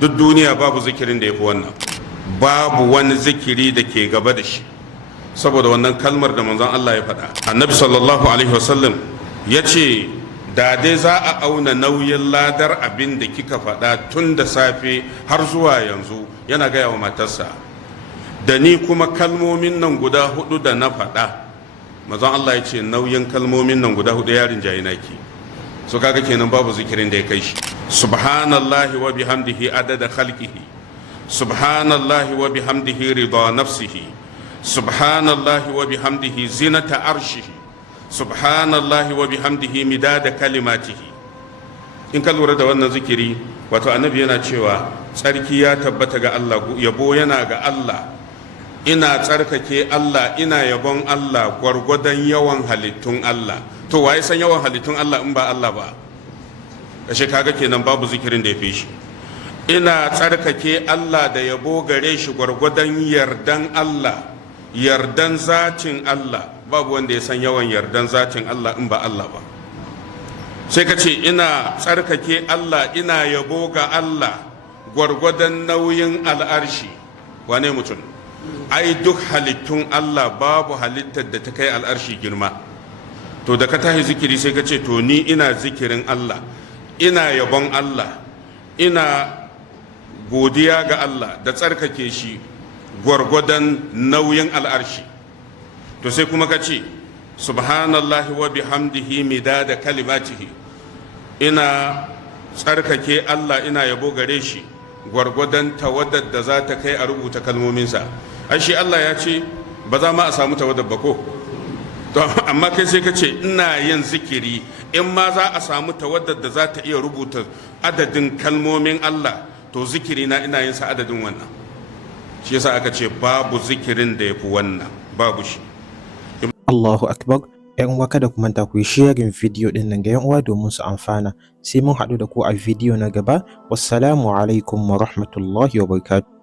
duk duniya babu zikirin da ya fi wannan, babu wani zikiri da ke gaba da shi, saboda wannan kalmar da manzon Allah ya faɗa. Annabi sallallahu alaihi wasallam ya ce da dai za a auna nauyin ladar abin da kika faɗa tun da safe har zuwa yanzu, yana gaya wa matarsa, da ni kuma kalmomin nan guda hudu da na faɗa, manzon Allah ya ce nauyin kalmomin nan guda hudu yarin jayi naki. So kaga kenan babu zikirin da ya kai shi. Subhanallahi wa bihamdihi adada khalqihi, subhanallahi wa bihamdihi rida nafsihi, subhanallahi wa bihamdihi zinata arshihi, subhanallahi wa bihamdihi midada kalimatihi. In ka lura da wannan zikiri, wato annabi yana cewa tsarki ya tabbata ga Allah, yabo yana ga Allah, ina tsarkake Allah, ina yabon Allah gwargwadon yawan halittun Allah. To waye san yawan halittun Allah in ba Allah ba? Kashe kaga kenan babu zikirin da ya fi shi. Ina tsarkake Allah da yabo gare shi gwargwadon yardan Allah, yardan zatin Allah. Babu wanda ya san yawan yardan zatin Allah in ba Allah ba. Sai ka ce ina tsarkake Allah, ina yabo ga Allah gwargwadon nauyin al'arshi. Wane mutum? Ai duk halittun Allah babu halittar da ta kai al'arshi girma. To da ka tashi zikiri sai ka ce to ni ina zikirin Allah, ina yabon Allah, ina godiya ga Allah da tsarkake shi gwargwadon nauyin al'arshi. To sai kuma ka ce subhanallahi wa bihamdihi midada kalimatihi, ina tsarkake Allah, ina yabo gare shi gwargwadon tawaddar da za ta kai a rubuta kalmominsa. Ai shi Allah ya ce ba za ma a samu tawaddar ba ko? Amma kai sai ka ce ina yin zikiri in ma za a samu tawaddar da za ta iya rubuta adadin kalmomin Allah, to zikiri na ina yin sa adadin wannan. Shi yasa aka ce babu zikirin da ya fi wannan, babu shi. Allahu akbar. Yan uwa kada ku manta ku yi sharing video din nan ga yan uwa domin su amfana. Sai mun haɗu da ku a video na gaba. Wassalamu alaikum wa rahmatullahi wa barakatuh.